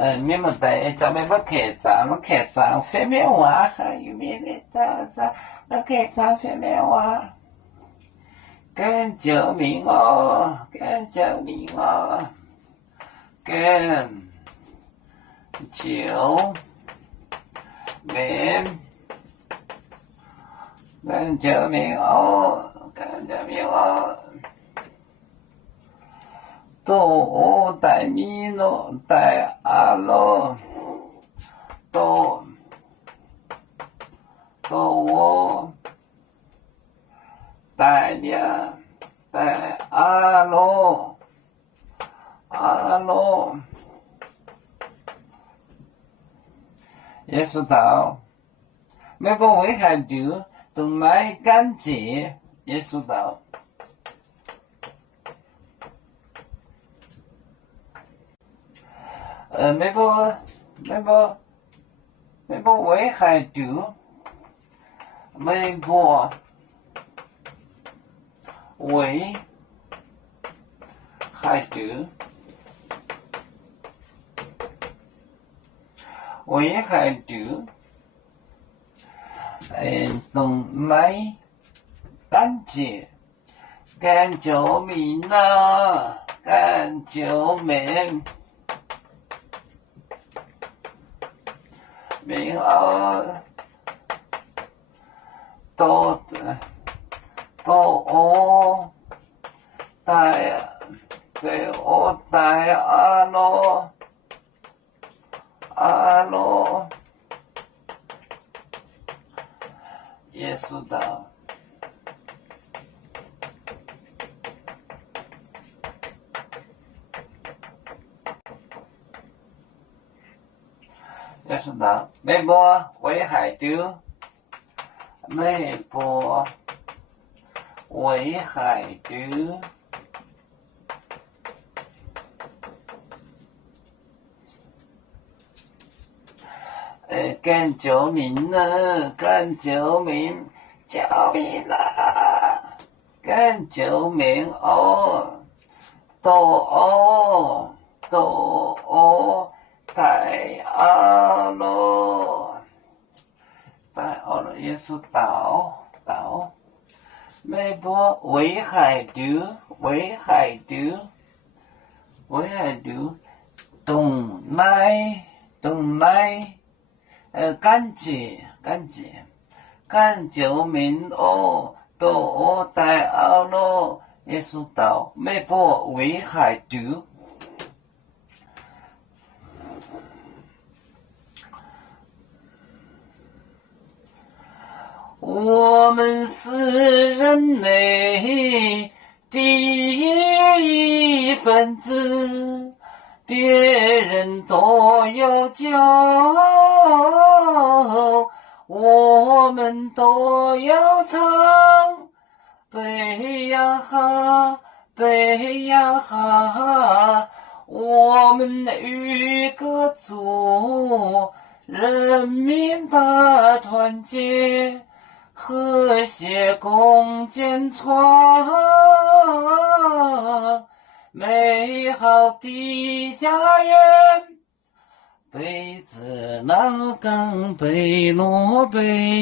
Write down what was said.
mi một tay cho mấy bác kẻ giáo phê mẹ hóa hay mi để ta nó kẻ giáo phê mẹ hóa跟着明哦，跟着明哦，跟九明，跟着明哦，跟着明哦。都带米诺带阿罗，都我带俩带阿罗，耶稣道，没不危害丢，都买干净，耶稣道。没不危害丢，没不危害丢，危害丢，动买干净，干救命啊，干救命。明儿都我带阿罗，耶稣道。耶稣道，没波危害丢，没波危害丢。跟救命呢，跟救命，救命啦！跟救命哦，都带阿罗，耶稣道，没波危害丢，动来，干净，干救命哦，都带阿罗，耶稣道，没波危害丢。我们是人类第一分子，别人都有骄傲，我们都要唱贝呀哈，我们与歌祖，人民大团结，和谐共建创美好的家园。北子老岗北落北。